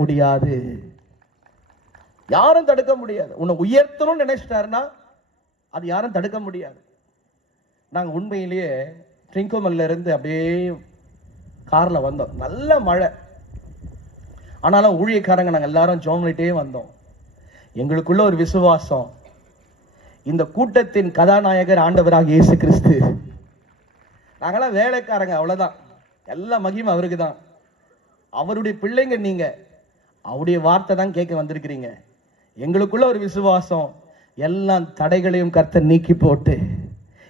முடியாது. யாரும் தடுக்க முடியாது. உன்னை உயர்த்தணும்னு நினைச்சிட்டாருன்னா அது யாரும் தடுக்க முடியாது. நாங்க உண்மையிலேயே ட்ரிங்கோமல்ல இருந்து அப்படியே கார்ல வந்தோம். நல்ல மழை. ஆனாலும் ஊழியக்காரங்க நாங்க எல்லாரும் ஜெபம் பண்ணிட்டே வந்தோம். எங்களுக்குள்ள ஒரு விசுவாசம், இந்த கூட்டத்தின் கதாநாயகர் ஆண்டவராக இயேசு கிறிஸ்து. நாங்களாம் வேலைக்காரங்க, அவ்வளவுதான். எல்லா மகிமை அவருக்கு தான். அவருடைய பிள்ளைங்க நீங்க. அவருடைய வார்த்தை தான் கேட்க வந்திருக்கிறீங்க. எங்களுக்குள்ள ஒரு விசுவாசம், எல்லா தடைகளையும் கர்த்தர் நீக்கி போட்டு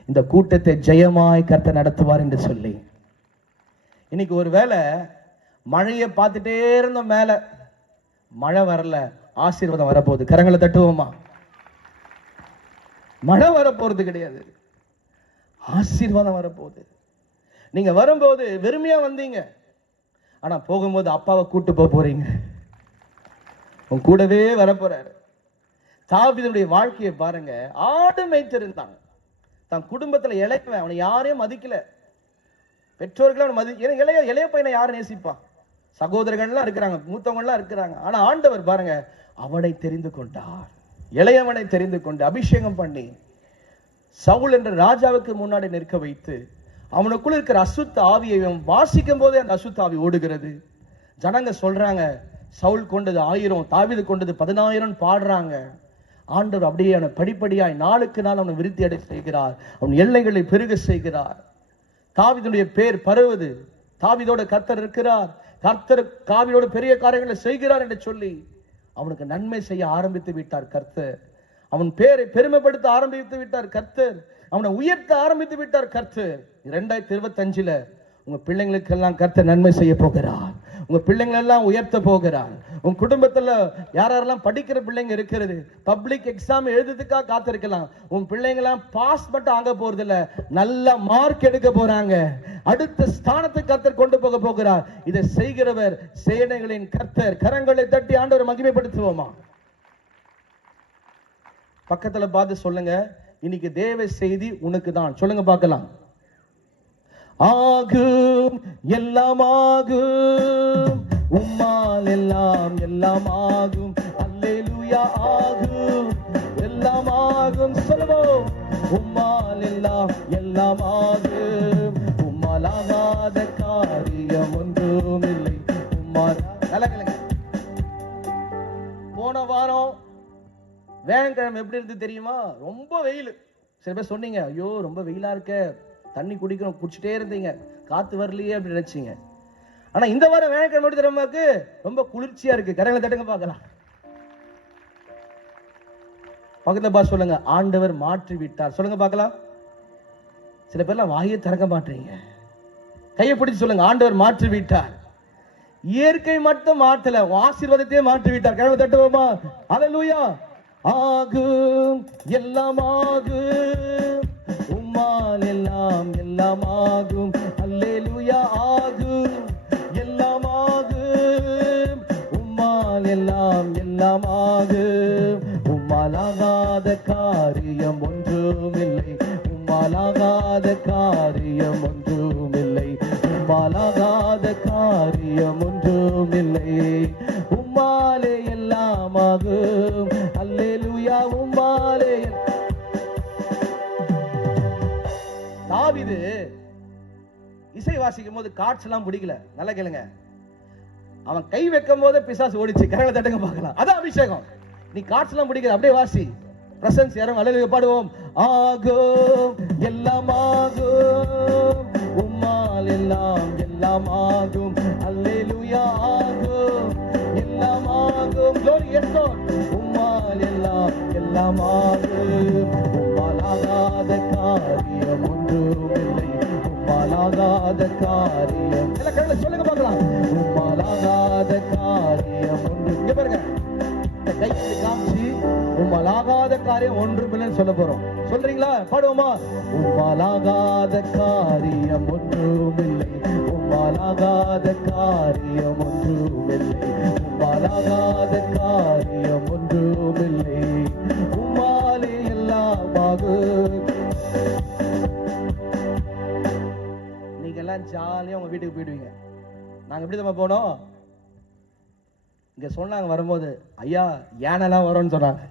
இந்த கூட்டத்தை ஜெயமாய் கர்த்தர் நடத்துவார் என்று சொல்லி, இன்னைக்கு ஒரு வேளை மழையை பார்த்துட்டே இருந்த மேல மழை வரல, ஆசீர்வாதம் வரப்போகுது. கரங்களை தட்டுவோமா? மழை வரப்போறது கிடையாது, ஆசீர்வாதம் வரப்போகுது. நீங்க வரும்போது வெறுமையா வந்தீங்க, ஆனா போகும்போது அப்பாவை கூட்டு போறீங்க. உன் கூடவே வரப்போறாரு. தாவீதுடைய வாழ்க்கையை பாருங்க. ஆடு மேய்த்திருந்தாங்க. தன் குடும்பத்துல இளையவன், அவனை யாரையும் மதிக்கல. பெற்றோர்கள் அவனை இளைய பையனை யாரும் நேசிப்பான்? சகோதரர்கள்லாம் இருக்கிறாங்க, மூத்தவங்கலாம் இருக்கிறாங்க. ஆனா ஆண்டவர் பாருங்க, அவனை தெரிந்து கொண்டார். இளையவனை தெரிந்து கொண்டு அபிஷேகம் பண்ணி சவுல் என்ற ராஜாவுக்கு முன்னாடி நிற்க வைத்து, அவனுக்குள்ள இருக்கிற அசுத்த ஆவியை வாசிக்கும் போதே அந்த அசுத்த ஆவி ஓடுகிறது. ஜனங்க சொல்றாங்க, சவுல் கொண்டது 1000, தாவீது கொண்டது 10000 பாடுறாங்க. ஆண்டவர் அப்படியே அவனை படிப்படியாய் நாளுக்கு நாள் அவனை விருத்தி அடை செய்கிறார். அவன் எல்லைகளை பெருக செய்கிறார். தாவீதுடைய பேர் பரவுது. தாவீதோட கர்த்தர் இருக்கிறார், கர்த்தர் தாவீதோட பெரிய காரியங்களை செய்கிறார் என்று சொல்லி அவனுக்கு நன்மை செய்ய ஆரம்பித்து விட்டார் கர்த்தர். அவன் பேரை பெருமைப்படுத்த ஆரம்பித்து விட்டார் கர்த்தர். அவனை உயர்த்த ஆரம்பித்து விட்டார் கர்த்தர். 2025 உங்க பிள்ளைங்களுக்கெல்லாம் கர்த்தர் நன்மை செய்ய போகிறார். உங்க பிள்ளைங்களை எல்லாம் உயர்த்த போகிறார். உங்க குடும்பத்துல யாரெல்லாம் படிக்கிற பிள்ளைங்க இருக்கிறது, பப்ளிக் எக்ஸாம் எழுதுறதுக்காக காத்திருக்கலாம். உன் பிள்ளைங்களாம் பாஸ் மட்டும் ஆக போறது இல்ல, நல்ல மார்க் எடுக்க போறாங்க. அடுத்த ஸ்தானத்துக்கு கர்த்தர் கொண்டு போக போகிறார். இதை செய்கிறவர் சேனைகளின் கர்த்தர். கரங்களை தட்டி ஆண்டவரை மகிமைப்படுத்துவோமா? பக்கத்துல பார்த்து சொல்லுங்க, இன்னைக்கு தேவ செய்தி உனக்கு தான். சொல்லுங்க பார்க்கலாம். ஆகும் எல்லாம் ஆகும், உம்மால் எல்லாம் எல்லாம் ஆகும். அல்லேலூயா. ஆகும் எல்லாம் ஆகும். சொல்லுவோம், உம்மால் எல்லாம் எல்லாம் ஆகும். உம்மால் ஆகாத காரியம் ஒன்றும் இல்லை. உம்மால் நல்ல. போன வாரம் வேலைக்கிழமை எப்படி இருந்து தெரியுமா? ரொம்ப வெயில். சில பேர் சொன்னீங்க, ஐயோ ரொம்ப வெயிலா இருக்க, தண்ணி குடிக்கணும், குடிச்சிட்டே இருந்தீங்க, காத்து வரலையே அப்படின்னு நினைச்சீங்க. ஆனா இந்த வாரம் வேலைக்கிழமை எப்படி தெரியுமாக்கு? ரொம்ப குளிர்ச்சியா இருக்கு. கரங்களை தட்டுங்க பார்க்கலாம். பக்கத்துல பார்த்து சொல்லுங்க, ஆண்டவர் மாற்றி விட்டார். சொல்லுங்க பார்க்கலாம். சில பேர்லாம் வாயை திறக்க மாட்டீங்க. கையை பிடிச்சு சொல்லுங்க, ஆண்டவர் மாற்றி விட்டார். இயற்கை மட்டும் மாற்றல, ஆசீர்வாதத்தையே மாற்றி விட்டார். கரங்களை தட்டுவோமா? அல்லேலூயா. ஆகும் எல்லாம் ஆகும், உம்மால் எல்லாம் எல்லாம் ஆகும். அல்லேலூயா. ஆகும் எல்லாம் ஆகும், உம்மால் எல்லாம் எல்லாம் ஆகும். உம்மால் ஆகாத காரியம் ஒன்றும் இல்லை. உம்மால் ஆகாத காரியம் ஒன்றும் இல்லை. உம்மால் ஆகாத காரியம் ஒன்றும் இல்லை. உம்மாலே எல்லாம் ஆகும். அல்லேலூயா. உம்மாலே. தாவீது இசை வாசிக்கும் போது காட்ஸ் எல்லாம் பிடிக்கல. நல்லா கேளுங்க. அவன் கை வைக்கும் போது பிசாசு ஓடிச்சு. கரங்களை தட்டுங்க பார்க்கலாம். அதான் அபிஷேகம். நீ காட்ஸ் எல்லாம் பிடிக்கல, அப்படியே வாசி. பிரசன்ஸ் யாரும் அல்லேலூயா பாடுவோம். ஆகும் எல்லாம் ஆகும், உம்மால் எல்லாம் எல்லாம் ஆகும். அல்லேலூயா. ஆகும் எல்லாம் ஆகும். glory yes lord. உம்மால் எல்லாம் எல்லாம் ஆகும். உம்மால் ஆகாத காரியம் ஒன்றும் இல்லை. உம்மால் ஆகாத காரியம். எல்லாம் கண்ணை சொல்லுங்க பார்க்கலாம். உம்மால் ஆகாத காரியம் ஒன்று. இங்க பாருங்க, கையை காமிச்சு உம்மால் ஆகாத காரியம் ஒன்றும் இல்லைன்னு சொல்ல போறோம். சொல்றீங்களா? பாடுவோமா? உம்மால் ஆகாத காரியம் ஒன்றும் இல்லை. உம்மால் ஆகாத காரியம் ஒன்றும் இல்லை. உம்மால் ஆகாத காரியம் ஒன்றும் இல்லை. உம்மாலே எல்லாம் ஆகும். நீங்க எல்லாம் ஜாலியா உங்க வீட்டுக்கு போயிடுவீங்க. நாங்க எப்படி நம்ம போனோம்? இங்க சொன்னாங்க வரும்போது, ஐயா யானைலாம் வரும்னு சொன்னாங்க.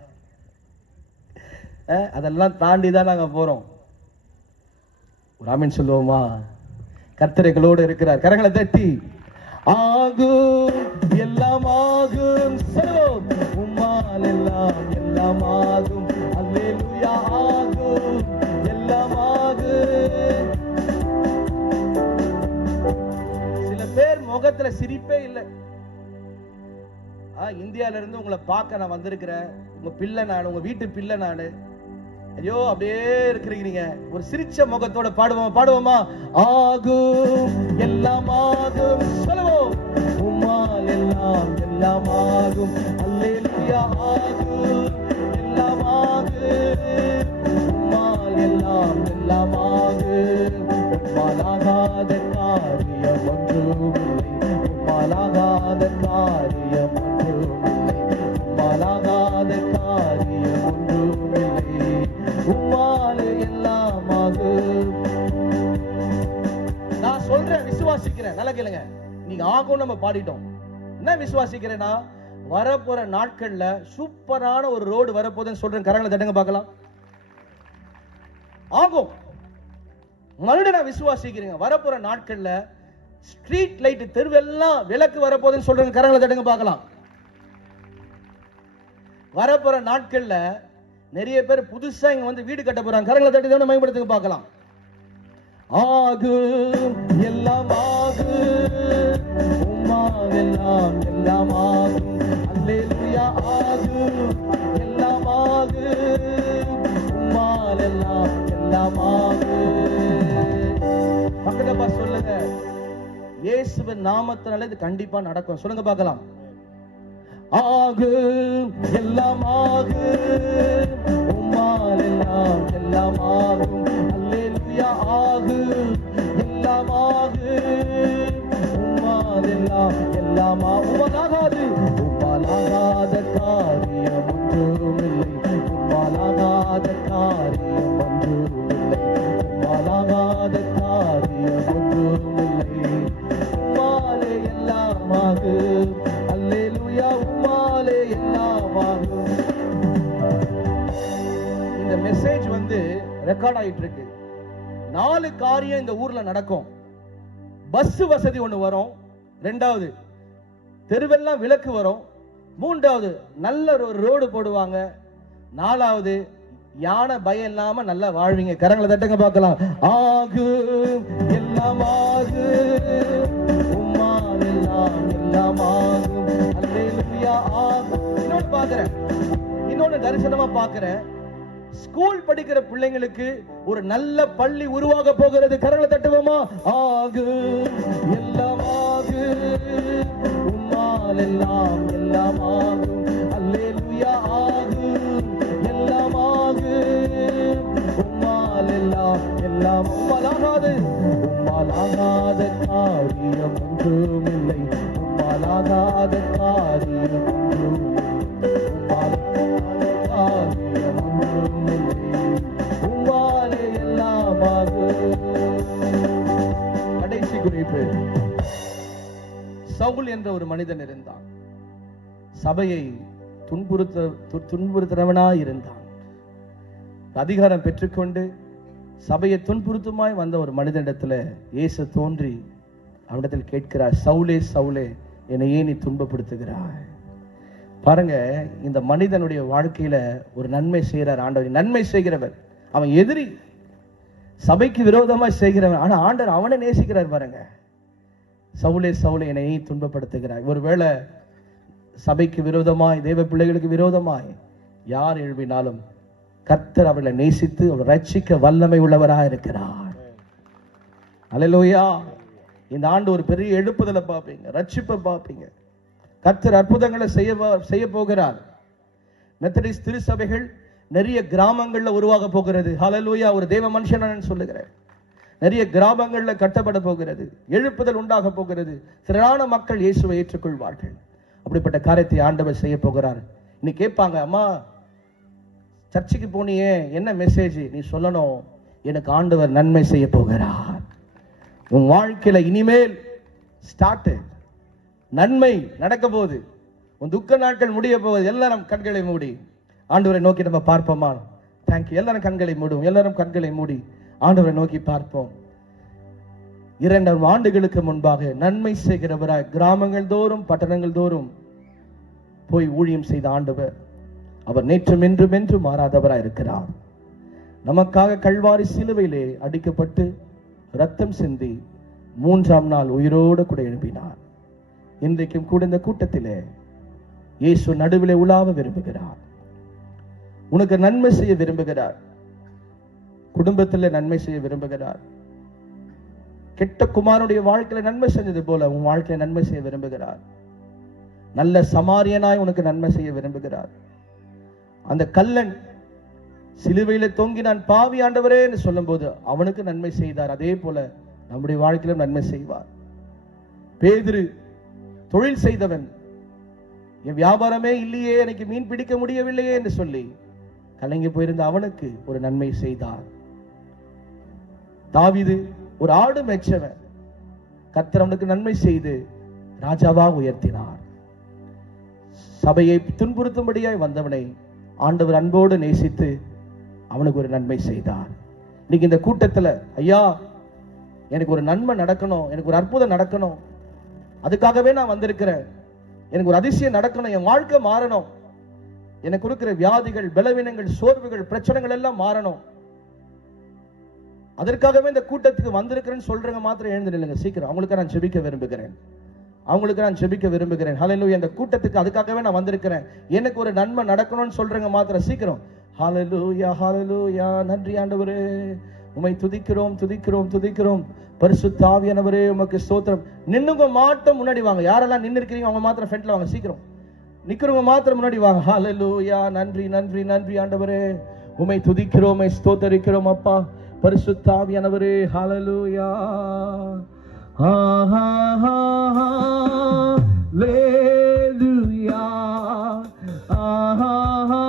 அதெல்லாம் தாண்டி தான் நாங்க போறோம். ராமன் சொல்லுவோமா? கர்த்தர் எங்களோடு இருக்கிறார். கரங்களை தட்டி ஆகும் எல்லாம் ஆகும் சொல்லுவோம். உம்மால் எல்லாம் எல்லாம் ஆகும். அல்லேலூயா. ஆகும் எல்லாம் ஆகும். சில பேர் முகத்துல சிரிப்பே இல்லை. இந்தியால இருந்து உங்களை பார்க்க நான் வந்திருக்கிறேன், உங்க பிள்ளை நானு, உங்க வீட்டு பிள்ளை நானு. ஐயோ அப்படியே இருக்கிறீங்க. ஒரு சிரிச்ச முகத்தோட பாடுவோமா? ஆகும் எல்லாம் ஆகும் சொல்லுவோம். உம்மால் எல்லாம் எல்லாம் ஆகும். அல்லேலூயா. ஆகும் எல்லாம் ஆகும். உம்மால் எல்லாம் எல்லாம் ஆகும். உம்மாலாகாத காரியம் ஒன்றுமில்லை. உம்மாலாகாத காரியம் ஒன்றுமில்லை. உம்மாலாகாத காரியம் ஒன்றுமில்லை. உம்மாலே எல்லாம் ஆகும். நான் சொல்றேன், விசுவாசிக்கிறேன். நல்லா கேளுங்க. நீங்க ஆகும் நம்ம பாடிட்டோம். என்ன விசுவாசிக்கிறேன்னா, வரப்போற நாட்கள்ல சூப்பரான ஒரு ரோடு வரப்போகுதுன்னு சொல்றேன். கரங்களை தட்டுங்க பார்க்கலாம். ஆகும். மறுபடியும் நான் விசுவாசிக்கிறேங்க. வரப்போற நாட்கள்ல ஸ்ட்ரீட் லைட், தெருவெல்லாம் விளக்கு வரப்போகுதுன்னு சொல்றேன். கரங்களை தட்டுங்க பார்க்கலாம். வரப்போற நாட்கள்ல நிறைய பேர் புதுசா இங்க வந்து வீடு கட்ட போறாங்க. கரங்களை தட்டி தான் மேம்படுத்துங்க பார்க்கலாம். ஆகும் எல்லாம் ஆகும். உம்மால் எல்லாம் எல்லாம் ஆகும். அல்லேலூயா. ஆகும் எல்லாம் ஆகும். உம்மால் எல்லாம் எல்லாம் ஆகும். பக்கத்துல சொல்லுங்க, இயேசுவின் நாமத்தினால இது கண்டிப்பா நடக்கும். சொல்லுங்க பார்க்கலாம். ஆகும் எல்லாம் ஆகும். உம்மால் எல்லாம் எல்லாம் ஆகும். அல்லேலூயா. ஆகும் எல்லாம் ஆகும். உம்மால் எல்லாம் எல்லாம் ஆகும். உம்மாலாகாது உம்மாலாகாத காரியம் ஒன்றுமில்லை. உம்மாலாகாத காரியம் ஒன்றுமில்லை. உம்மாலாகாத காரியம் ஒன்றுமில்லை. உம்மாலே எல்லாம் ஆகும். அல்லேலூயா. உம்மாலே எல்லாம் ஆகும். இந்த மெசேஜ் வந்து ரெக்கார்ட் ஆயிட்டு இருக்கு. 4 காரியம் இந்த ஊர்ல நடக்கும். பஸ் வசதி ஒண்ணு வரும். 2வது தெருவெல்லாம் விளக்கு வரும். 3வது நல்ல ஒரு ரோடு போடுவாங்க. 4வது யானை பயம் இல்லாம நல்லா வாழ்வீங்க. கரங்களை தட்டுங்க பார்க்கலாம். ஆகும் எல்லாம் ஆகும். உம்மால் எல்லாம் எல்லாம் ஆகும். அல்லேலூயா. ஆகும். இன்னொன்னு பாக்குறேன், இன்னொன்னு தரிசனமா பாக்குறேன். ஸ்கூல் படிக்கிற பிள்ளைங்களுக்கு ஒரு நல்ல பள்ளி உருவாக போகிறது. கரங்களை தட்டுவோமா? ஆகும் எல்லாம் ஆகும். உம்மால் எல்லாம் எல்லாம் ஆகும். அல்லேலூயா. ஆகும் எல்லாம் ஆகும். உம்மால் எல்லாம் எல்லாம். உம்மாலாகாது உம்மாலாகாத காரியம் ஒன்றுமில்லை. உம்மாலாகாத காரியம் ஒன்றுமில்லை. உம்மாலாகாத காரியம் ஒன்றுமில்லை. உம்மாலே எல்லாம் ஆகும். கடைசி குறிப்பு. சவுல் என்ற ஒரு மனிதன் இருந்தான். சபையை துன்புறுத்துறவனாய் இருந்தான். அதிகாரம் பெற்றுக்கொண்டு சபையை துன்புறுத்துமாய் வந்த ஒரு மனிதனிடத்துல இயேசு தோன்றி அவனிடத்தில் கேட்கிறார், சவுலே சவுலே என்னை ஏன் நீ துன்பப்படுத்துகிறாய்? பாருங்க, இந்த மனிதனுடைய வாழ்க்கையில ஒரு நன்மை செய்கிறார் ஆண்டவர். நன்மை செய்கிறவர். அவன் எதிரி, சபைக்கு விரோதமாய் செய்கிறவன். ஆனா ஆண்டவர் அவனை நேசிக்கிறார். பாருங்க, சவுலே சவுலே என்னை ஏன் துன்பப்படுத்துகிறாய்? ஒருவேளை சபைக்கு விரோதமாய், தேவ பிள்ளைகளுக்கு விரோதமாய் யார் எழுப்பினாலும் கர்த்தர் அவர்களை நேசித்து அவர் ரட்சிக்க வல்லமை உள்ளவராக இருக்கிறார். அல்லேலூயா. இந்த ஆண்டு ஒரு பெரிய எழுப்புதலை பார்ப்பீங்க, ரட்சிப்பை பார்ப்பீங்க. கர்த்தர் அற்புதங்களை செய்ய போகிறார். மெத்தடிஸ்ட் திருச்சபைகள் நிறைய கிராமங்கள்ல உருவாக போகிறது. ஹல்லேலூயா. ஒரு தேவ மனுஷன் நான் சொல்லுகிறேன், நிறைய கிராமங்கள்ல கட்டப்பட போகிறது. எழுப்புதல் உண்டாக போகிறது. திரளான மக்கள் இயேசுவை ஏற்றுக்கொள்வார்கள். அப்படிப்பட்ட காரியத்தை ஆண்டவர் செய்ய போகிறார். நீ கேட்பாங்க, அம்மா சர்ச்சுக்கு போனியே, என்ன மெசேஜ்? நீ சொல்லணும், எனக்கு ஆண்டவர் நன்மை செய்ய போகிறார். உன் வாழ்க்கையில இனிமேல் ஸ்டார்ட், நன்மை நடக்க போகுது. உன் துக்க நாட்கள் முடிய போவது. எல்லாரும் கண்களை மூடி ஆண்டவரை நோக்கி நம்ம பார்ப்போமா? தேங்க்யூ. எல்லாரும் கண்களை மூடும். எல்லாரும் கண்களை மூடி ஆண்டவரை நோக்கி பார்ப்போம். 2 ஆண்டுகளுக்கு முன்பாக நன்மை செய்கிறவராய் கிராமங்கள் தோறும் பட்டணங்கள் தோறும் போய் ஊழியம் செய்த ஆண்டவர், அவர் நேற்றும் இன்றும் என்றும் மாறாதவராய் இருக்கிறார். நமக்காக கல்வாரி சிலுவையிலே அடிக்கப்பட்டு ரத்தம் சிந்தி 3ஆம் நாள் உயிரோடு கூட எழுப்பினார். இன்றைக்கும் கூட இந்த கூட்டத்திலே இயேசு நடுவிலே உலாவ விரும்புகிறார். உனக்கு நன்மை செய்ய விரும்புகிறார். குடும்பத்தில் நன்மை செய்ய விரும்புகிறார். கெட்ட குமாரனுடைய வாழ்க்கையில நன்மை செஞ்சது போல உன் வாழ்க்கையில நன்மை செய்ய விரும்புகிறார். நல்ல சமாரியனாய் உனக்கு நன்மை செய்ய விரும்புகிறார். அந்த கல்லன் சிலுவையில தொங்கி நான் பாவி ஆண்டவரே என்று சொல்லும் போது அவனுக்கு நன்மை செய்தார். அதே போல நம்முடைய வாழ்க்கையிலும் நன்மை செய்வார். பேதுரு தொழில் செய்தவன், என் வியாபாரமே இல்லையே, எனக்கு மீன் பிடிக்க முடியவில்லையே என்று சொல்லி கலங்கி போயிருந்த அவனுக்கு ஒரு நன்மை செய்தார். தாவீது ஒரு ஆடு மேய்ச்சவன், கர்த்தர் அவனுக்கு நன்மை செய்து ராஜாவாக உயர்த்தினார். சபையை துன்புறுத்தும்படியாய் வந்தவனை ஆண்டவர் அன்போடு நேசித்து அவனுக்கு ஒரு நன்மை செய்தார். இன்னைக்கு இந்த கூட்டத்துல, ஐயா எனக்கு ஒரு நன்மை நடக்கணும், எனக்கு ஒரு அற்புதம் நடக்கணும், அதுக்காகவே நான் வந்திருக்கிறேன், எனக்கு ஒரு அதிசயம் நடக்கணும், என் வாழ்க்கை மாறணும், எனக்கு இருக்கிற வியாதிகள், பலவீனங்கள், சோர்வுகள், பிரச்சனைகள் எல்லாம் மாறணும், அதற்காகவே இந்த கூட்டத்துக்கு வந்திருக்கிறேன்னு சொல்றவங்க மாத்திரம் எழுந்து நில்லுங்க சீக்கிரம். அவங்களுக்கு நான் ஜெபிக்க விரும்புகிறேன். அவங்களுக்கு நான் ஜெபிக்க விரும்புகிறேன். ஹல்லேலூயா. இந்த கூட்டத்துக்கு அதுக்காகவே நான் வந்திருக்கிறேன், எனக்கு ஒரு நன்மை நடக்கணும்னு சொல்றவங்க மாத்திரம் சீக்கிரம். ஹல்லேலூயா, ஹல்லேலூயா. நன்றி ஆண்டவரே, உம்மை துதிக்கிறோம் துதிக்கிறோம் துதிக்கிறோம். பரிசுத்த ஆவியானவரே உமக்கு ஸ்தோத்திரம். நின்னுங்க மாத்திரம் முன்னாடி வாங்க. யாரெல்லாம் நின்னு இருக்கீங்க அவங்க மாத்திரம் ஃப்ரண்ட்ல வாங்க சீக்கிரம். நிக்கிறவங்க மாத்திரம் முன்னாடி வாங்க. ஹல்லேலூயா. நன்றி நன்றி நன்றி ஆண்டவரே, உம்மை துதிக்கிறோம், உம்மை ஸ்தோத்தரிக்கிறோம் அப்பா. பரிசுத்த ஆவியானவரே, ஹல்லேலூயா. ஹல்லேலூயா. ஹல்லேலூயா.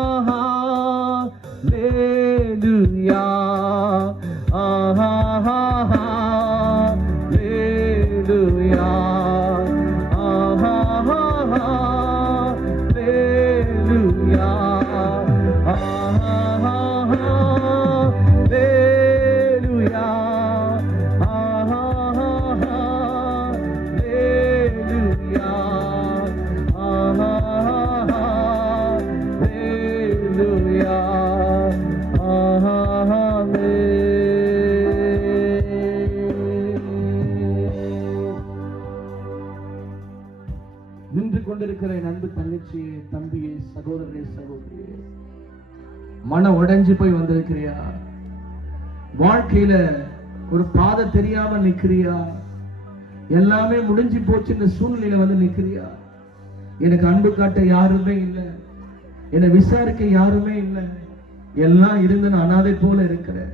ஹல்லேலூயா. நின்று கொண்டிருக்கிற என் அன்பு தங்கச்சியே, தம்பியே, சகோதரே, சகோதரியே, மன உடைஞ்சு போய் வந்திருக்கிறியா? வாழ்க்கையில ஒரு பாதை தெரியாம நிக்கிறியா? எல்லாமே முடிஞ்சு போச்சுன்னு சூழ்நிலையில வந்து நிக்கிறியா? எனக்கு அன்பு காட்ட யாருமே இல்லை, என்னை விசாரிக்க யாருமே இல்லை, எல்லாம் இருந்து நான் அனாதை போல இருக்கிறேன்,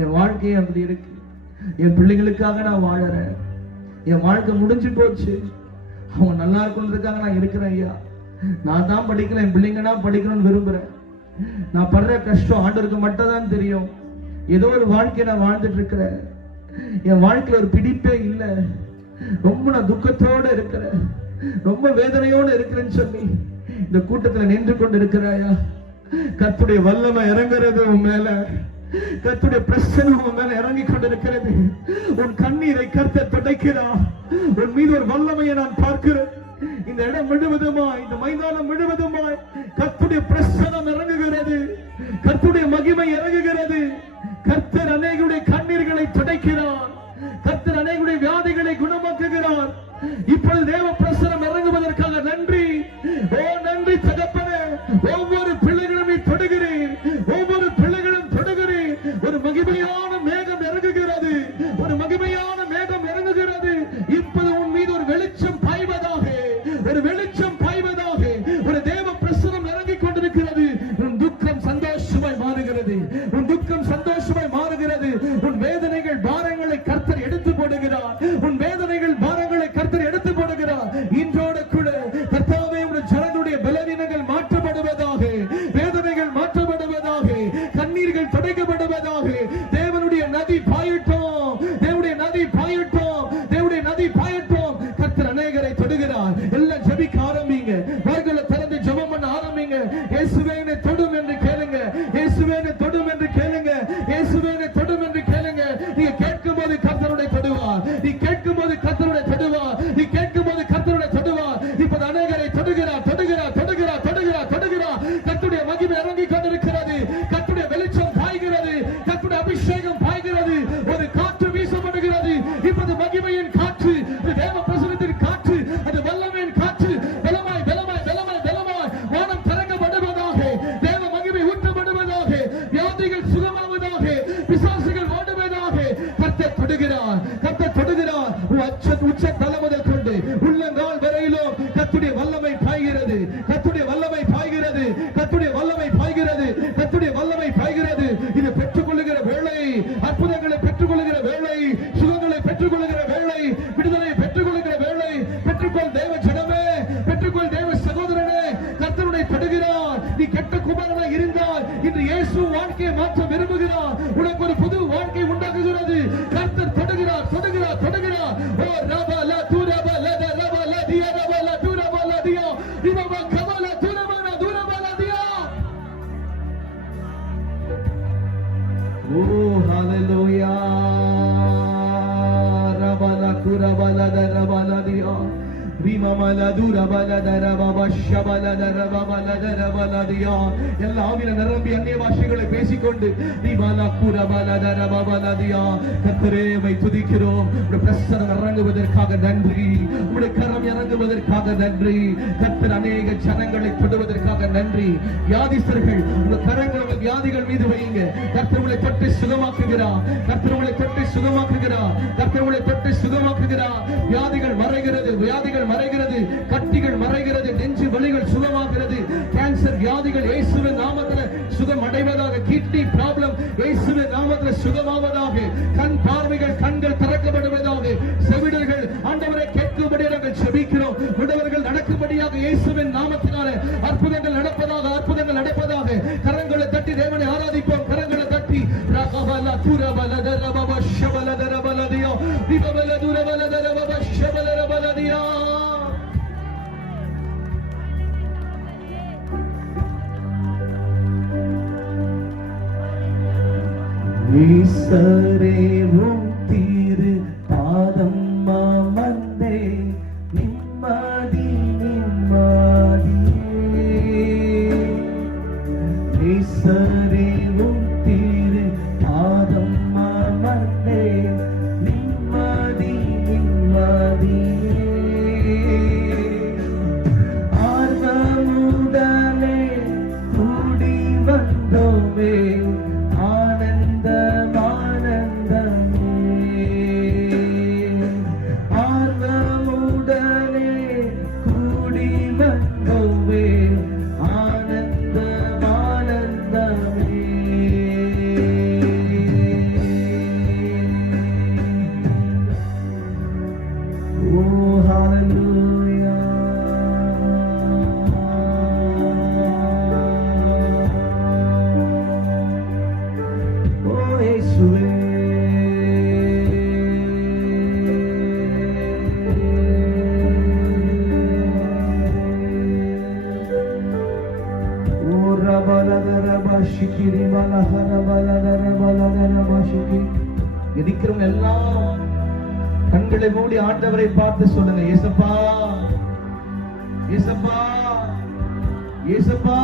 என் வாழ்க்கையே அப்படி இருக்கு, என் பிள்ளைகளுக்காக நான் வாழறேன், என் வாழ்க்கை முடிஞ்சு போச்சு, அவங்க நல்லா இருக்கணுன்றதுக்காக நான் இருக்கிறேன் ஐயா, நான் தான் படிக்கிறேன், என் பிள்ளைங்கன்னா படிக்கணும்னு விரும்புறேன், நான் படுற கஷ்டம் ஆண்டவருக்கு மட்டும் தான் தெரியும், ஏதோ ஒரு வாழ்க்கையை நான் வாழ்ந்துட்டு இருக்கிறேன், என் வாழ்க்கையில ஒரு பிடிப்பே இல்லை, ரொம்ப நான் துக்கத்தோட இருக்கிறேன், ரொம்ப வேதனையோடு இருக்கிறேன்னு சொல்லி இந்த கூட்டத்துல நின்று கொண்டு இருக்கிறாயா? கர்த்தருடைய வல்லமை இறங்குறது உன் மேல, கர்த்தருடைய பிரசன்னம் உன் மேல இறங்கி கொண்டிருக்கிறது. உன் கண்ணீரை கர்த்தர் துடைக்கிறார். உன் மீது ஒரு வல்லமையை நான் பார்க்கிறேன். இந்த இடம் முழுவதுமாய், இந்த மைதானம் முழுவதுமாய் கர்த்தருடைய பிரசன்னம் இறங்குகிறது, கர்த்தருடைய மகிமை இறங்குகிறது. கர்த்தர் அநேகருடைய கண்ணீர்களை துடைக்கிறார், கர்த்தர் அநேகருடைய வியாதிகளை குணமாக்குகிறார். இப்பொழுது தேவ பிரசன்னம் இறங்குவதற்காக நன்றி. ஓ நன்றி தகப்பனே, ஒவ்வொரு பிள்ளைகளும் நீ தொடுகிறீர், ஒவ்வொரு பிள்ளைகளும் தொடுகிறீர். ஒரு மகிமையான மேகம் இறங்குகிறது, ஒரு மகிமையான மேகம் இறங்குகிறது. இப்போது உன் மீது ஒரு வெளிச்சம் பாய்வதாக, ஒரு வெளிச்சம் பாய்வதாக, ஒரு தேவ பிரசன்னம் இறங்கிக் கொண்டிருக்கிறது. உன் துக்கம் சந்தோஷமாய் மாறுகிறது, உன் துக்கம் சந்தோஷமாய் மாறுகிறது. உன் வேதனைகள் பாரங்களை கர்த்தர் எடுத்து போடுகிறார், உன் வேதனைகள் பாரங்களை கர்த்தர் எடுத்து போடுகிறார். இன்றோட கூட கர்த்தாவே உடைய ஜனங்களுடைய பலவீனங்கள் மாற்றப்படுவதாக, வேதனைகள் மாற்றப்படுவதாக, கண்ணீர்கள் துடைக்கப்படுவதாக. தேவனுடைய நதி பாயட்டும், தேவனுடைய நதி பாயட்டும், தேவனுடைய நதி பாயட்டும். கர்த்தர் அநேகரை தொடுகிறார். எல்லாம் ஜெபிக்க ஆரம்பி. கேட்கும் போது கர்த்தருடைய தொடுவார், நீ கேட்கும் போது கர்த்தருடைய தொடுவார். இப்ப அநேகரை தொடுகிறார், தொடுகிறார், தொடுகிறார், தொடுகிறார், தொடுகிறார். கர்த்தருடைய மகிமை இறங்கி கொண்டிருக்கிறது. கர்த்தருடைய வெளிச்சம் பாய்கிறது, கர்த்தருடைய அபிஷேகம் பாய்கிறது. ஒரு காற்று வீசப்படுகிறது. இப்போது மகிமையின் காற்று, தேவ பிரசன்னத்தின் காற்று, அது வல்லமையின் காற்று. பலமாய் பலமாய் பலமாய் பலமாய் வானம் திறக்கப்படுவதாக, தேவ மகிமை ஊற்றப்படுவதாக, வியாதிகள் சுகமாவதாக, பிசாசுகள் ஓடுவதாக. கர்த்தர் தொடுகிறார், கர்த்தர் தொடுகிறார். உச்ச தலை முதல் கொண்டு உள்ளங்கால் வரையிலும் கர்த்தருடைய வல்லமை பாய்கிறது, கர்த்தருடைய வல்லமை பாய்கிறது, கர்த்தருடைய வல்லமை பாய்கிறது, கர்த்தருடைய வல்லமை பாய்கிறது. இது பெற்றுக்கொள்ளுகிற வேளை, அற்புதங்களை பெற்றுக்கொள்ளுகிற வேளை, சுகங்களை பெற்றுக்கொள்ளுகிற வேளை, விடுதலை பெற்றுக்கொள்ளுகிற வேளை. பெற்றுக்கொள் தேவ ஜனமே, பெற்றுக்கொள் தேவ சகோதரனே. கர்த்தருடைய தொடுகிறார். நீ கெட்ட குமாரனாய் இருந்தால் இன்று இயேசு வாழ்க்கையை மாற்ற விரும்புகிறார். உனக்கு ஒரு புது வாழ்க்கை உண்டாக்குகிறது. கர்த்தர் தொடுகிறார், தொடுகிறார், தொடுகிறார். ஓ ரபல துரபல ரபல தியா ரபல துரபல தியா இவவ கபல துரபல துரபல தியா. ஓ ஹalleluya. ரபல குரபல ரபல தியா ரிமமல துரபல ரபப ஷபல ரபபல ரபல தியா. எல்லா ஆவியில நிரம்பி அந்நிய பாஷைகளை பேசிக்கொண்டு ரிமல குரபல ரபபல தியா. கர்த்தரே உம்மை துதிக்கிறோம். உம்முடைய பிரசன்னம் இறங்குவதற்காக நன்றி, உம்முடைய கரம் இறங்குவதற்காக நன்றி. கர்த்தர் அநேக ஜனங்களை தொடுவதற்காக நன்றி. வியாதிஸ்தர்கள் உங்கள் கரங்களை உங்கள் வியாதிகள் மீது வையுங்க. கர்த்தர் உங்களை தொட்டு சுகமாக்குகிறார், கர்த்தர் உங்களை தொட்டு சுகமாக்குகிறார், கர்த்தர் உங்களை தொட்டு சுகமாக்குகிறார். வியாதிகள் மறைகிறது, வியாதிகள் மறைகிறது, கட்டிகள் மறைகிறது, நெஞ்சு வலிகள் சுகமாகிறது. கேன்சர் வியாதிகள் இயேசுவின் நாமத்தில் சுகம் அடைவதாக. கிட்னி ப்ராப்ளம் இயேசுவின் நாமத்தில் சுகமாவதாக. கண் பார்வைகள், கண்கள் திறக்கப்படுவதாக. செவிடர்கள் ஆண்டவரை கேட்கும்படி நாங்கள் செபிக்கிறோம். விடவர்கள் நடக்கும்படியாக இயேசுவின் நாமத்தினாலே அற்புதங்கள் நடப்பதாக, அற்புதங்கள் நடப்பதாக. கரங்களை தட்டி தேவனை ஆராதிப்போம். கரங்களை தட்டி ரகபல துரபல ரபப ஷபல ரபல தியா விபபல துரபல ரபப ஷபல ரபல தியா. ஈசரேவும் தீரு பாதம் அமர்ந்தே நிம்மதி நிம்மதியே. ஈசரேவும் தீரு பாதம் அமர்ந்தே நிம்மதி நிம்மதியே. ஆர்வமுடனே கூடி வந்தோமே இருக்கிறவங்க எல்லாம் கண்களை மூடி ஆண்டவரை பார்த்து சொல்லுங்க, ஏசப்பா ஏசப்பா ஏசப்பா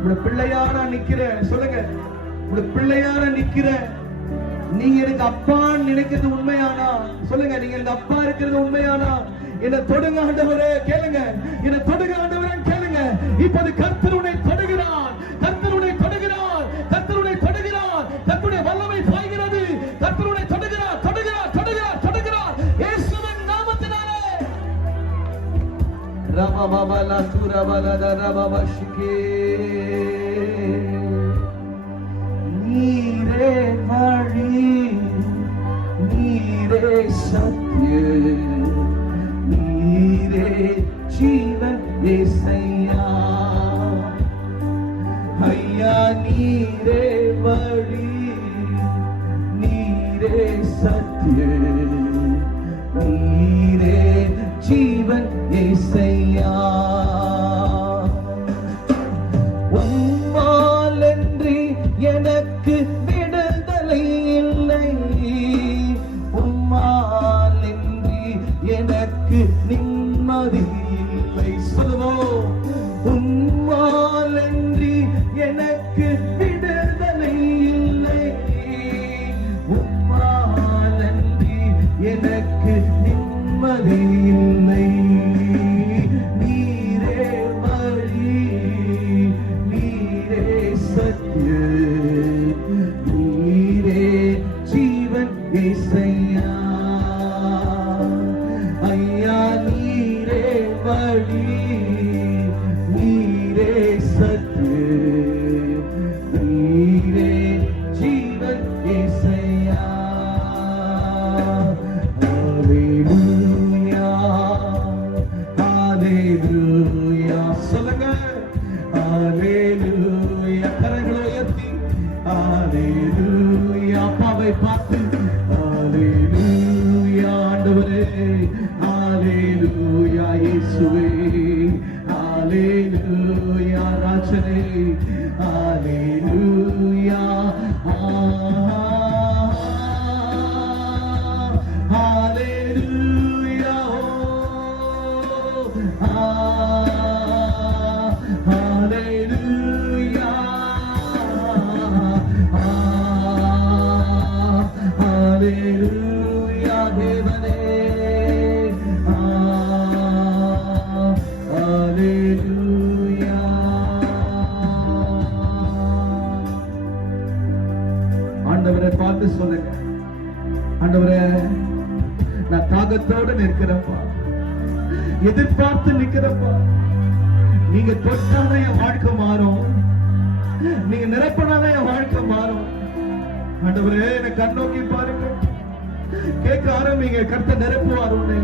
உங்க பிள்ளையா நான் நிக்கிறேன். சொல்லுங்க, உங்க பிள்ளையா நான் நிக்கிறேன். நீங்க எனக்கு அப்பான்னு நினைக்கிறது உண்மையானா? சொல்லுங்க, நீங்க எனக்கு அப்பா இருக்கிறது உண்மையானா? என்ன தொடுங்க ஆண்டவரே, கேளுங்க. என்ன தொடுங்க ஆண்டவரே, கேளுங்க. இப்போது கர்த்தர் உன்னை தொடுகிறார், கர்த்தர் உன்னை தொடுகிறார், கர்த்தர் உன்னை தொடுகிறார். கர்த்தருடைய வல்லமை பாய்கிறது. கர்த்தர் உன்னை தொடுகிறார், தொடுகிறார், தொடுகிறார், தொடுகிறார். இயேசுவின் நாமத்தினாலே. ரபபல துரபல ரபபஷிகே. நீரே வழி, நீரே சத்தியம், நீரே ஜீவன் ஏசையா. ஐயா நீரே வழி, நீரே சத்தியம், நீரே ஜீவன் ஏசையா. உம்மாலன்றி எனக்கு விடுதலை இல்லை, உம்மாலன்றி இல்லை. சொல்லுவோம், உம்மாலன்றி எனக்கு விடுதலை இல்லை, உம்மாலன்றி எனக்கு நிம்மதி இல்லை. நீரே வழி, நீரே சத்தியம், நீரே ஜீவன் இயேசையா. ஐயா நீரே வழி, நீரே சத்தியம், நீரே ஜீவன் இயேசையா. ஹல்லேலூயா, ஹல்லேலூயா. சொல்லுங்க, ஹல்லேலூயா. கரங்களை உயர்த்தி ஹல்லேலூயா. அப்பாவை பார்த்து ஹல்லேலூயா. ஆண்டவரே ஹல்லேலூயா. இயேசுவே ஹல்லேலூயா. ராஜனே ஹல்லேலூயா. ஹல்லேலூயா. ஹல்லேலூயா. ஹல்லேலூயா. தேவனே ஹல்லேலூயா. ஆண்டவரை பார்த்து சொல்லுங்க, ஆண்டவரே நான் தாகத்தோடு நிற்கிறப்பா, எதிர்பார்த்து நிற்கிறப்பா. நீங்க தொட்டாதான் என் வாழ்க்கை மாறும், நீங்க நிரப்பினாதான் என் வாழ்க்கை மாறும். ஆண்டவரே என்னை கண்ணோக்கி பாருங்க, கேட்க ஆரம்பிங்க, கர்த்தர் நிரப்புவார் உன்னை.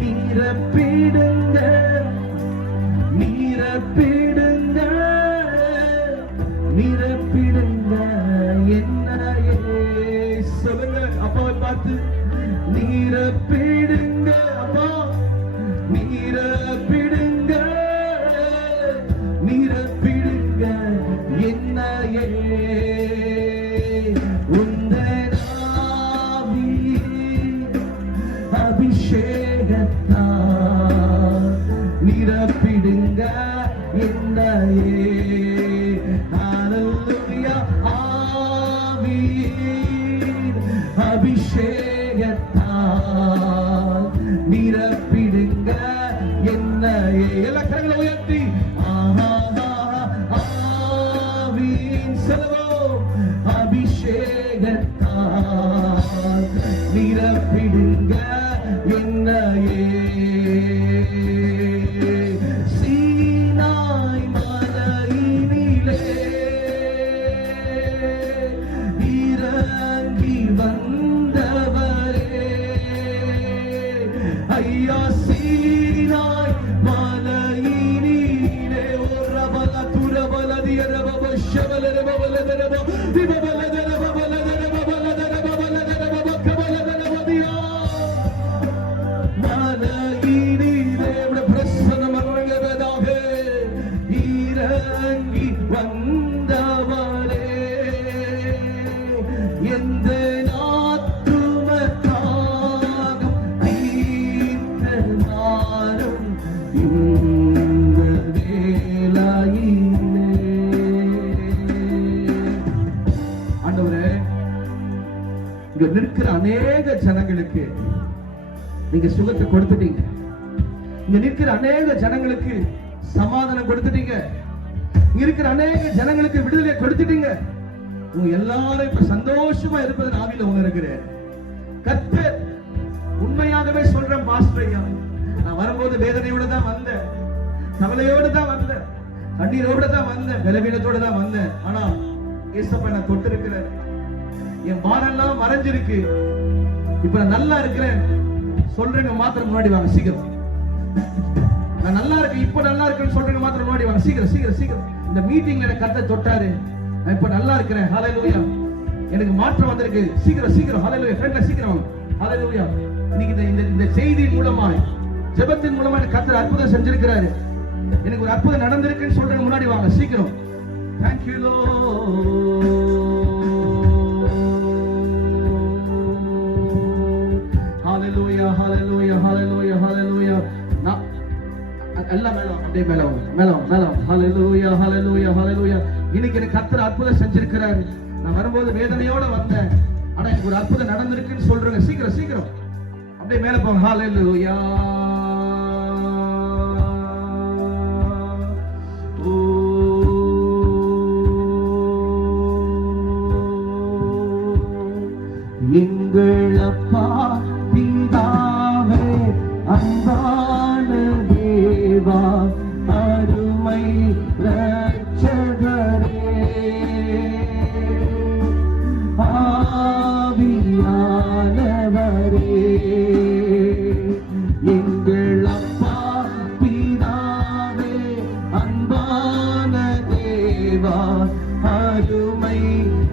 நீரப்பிடுங்க, நீரப்பிடுங்க, நிரப்பிடுங்க என்னையே. சொல்லுங்க அப்பாவை பார்த்து, நீரப்பிடுங்க அப்பா, நீரப்பிடுங்க, நீரப்பிடுங்க என்னையே. உந்தன் ஆவியின் அபிஷேகத்தால் நிரப்பிடுங்க என்னையே. ஹல்லேலூயா. ஆவியின் அபிஷேகத்தால் நிரப்பிடுங்க என்னையே. எல்லா கரங்களை உயர்த்தி ஆவியின் செல்வம் அபிஷேகத்தால் நிரப்பிடுங்க என்னையே. சீனாய் மலையினிலே இறங்கி வந்தவரே, ஐயா சீனாய் மலையினிலே ஒரபல துரபல தியரப ஷபல ரபல ரப திபல ரபல இறங்கி வந்தவரே, எந்த ஆத்துமத்தாகம் தீர்த்த நானும் இந்த வேளையிலே. ஆண்டவரே, இங்க நிற்கிற அநேக ஜனங்களுக்கு நீங்க சுகத்தை கொடுத்துட்டீங்க, இங்க நிற்கிற அநேக ஜனங்களுக்கு சமாதானம் கொடுத்துட்டீங்க, இங்க இருக்கிற அநேக ஜனங்களுக்கு விடுதலை கொடுத்துட்டீங்க. உங்க எல்லாரும் இப்ப சந்தோஷமா இருப்பது ஆவியில உணர்கிறேன். கர்த்தர் உண்மையாகவே சொல்றேன் பாஸ்டர் ஐயா, நான் வரும்போது வேதனையோட தான் வந்தேன், கவலையோடு தான் வந்தேன், கண்ணீரோட தான் வந்தேன், பலவீனத்தோட தான் வந்தேன். ஆனா ஏசப்பா நான் தொட்டு இருக்கிறேன், என் பாரெல்லாம் மறைஞ்சிருக்கு, இப்ப நான் நல்லா இருக்கிறேன் சொல்றேங்க மாத்திரம் முன்னாடி வாங்க சீக்கிரம். நான் நல்லா இருக்கேன், இப்ப நல்லா இருக்கேன்னு சொல்றேங்க மாத்திரம் முன்னாடி வாங்க சீக்கிரம் சீக்கிரம் சீக்கிரம். இந்த மீட்டிங்ல எனக்கு கர்த்தர் தொட்டாரு, நான் இப்ப நல்லா இருக்கிறேன். ஹல்லேலூயா. எனக்கு மாற்றம் வந்திருக்கு. சீக்கிரம் சீக்கிரம். ஹல்லேலூயா. ஃப்ரெண்ட்ல சீக்கிரம் வாங்க. ஹல்லேலூயா. இன்னைக்கு இந்த செய்தியின் மூலமா, ஜெபத்தின் மூலமா எனக்கு கர்த்தர் அற்புதம் செஞ்சிருக்கிறாரு. எனக்கு ஒரு அற்புதம் நடந்திருக்குன்னு சொல்றேங்க முன்னாடி வாங்க சீக்கிரம். Thank you Lord. Hallelujah. ஹalleluya ஹalleluya ஹalleluya ஹalleluya. எல்லாம் மேல அப்படியே மேல ஹalleluya ஹalleluya ஹalleluya. இன்னைக்கு எனக்கு கர்த்தர் அற்புதம் செஞ்சிருக்கிறார். நான் வரும்போது வேதனையோட வந்தேன், ஆனா எனக்கு ஒரு அற்புதம் நடந்திருக்குன்னு சொல்றேங்க. சீக்கிரம் அப்படியே மேல போங்க. ஹalleluya. எங்கள் அப்பா பிதாவே அன்பான தேவா அருமை இரட்சகரே ஆவியானவரே, எங்கள் அப்பா பிதாவே அன்பான தேவா அருமை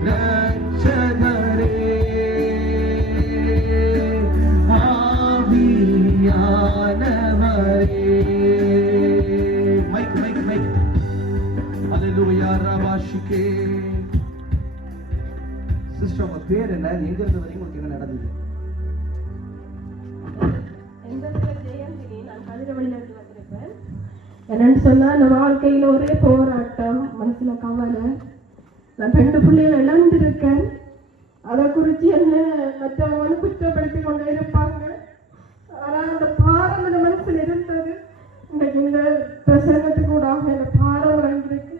இரட்சகரே ஆவியானவரே. மைக் ஹalleluya ரவாஷிகே. சிஸ்டர், உங்க பேர் என்ன? எங்க இருந்து வரீங்க? உங்களுக்கு என்ன நடந்தது? என்னன்னு சொன்னா, நம்ம வாழ்க்கையில ஒரே போராட்டம், மனசுல கவலை. நான் 2 பிள்ளைகள் இழந்திருக்கேன். அதை குறித்து என்ன மற்றவங்க குற்றப்படுத்தி கொண்டே இருப்பாங்க. ஆனா அந்த பாரம் அந்த மனசுல இருந்தது. இன்னைக்கு இந்த பிரசங்கத்துக்கு கூட இந்த பாரம் இறங்கியிருக்கு.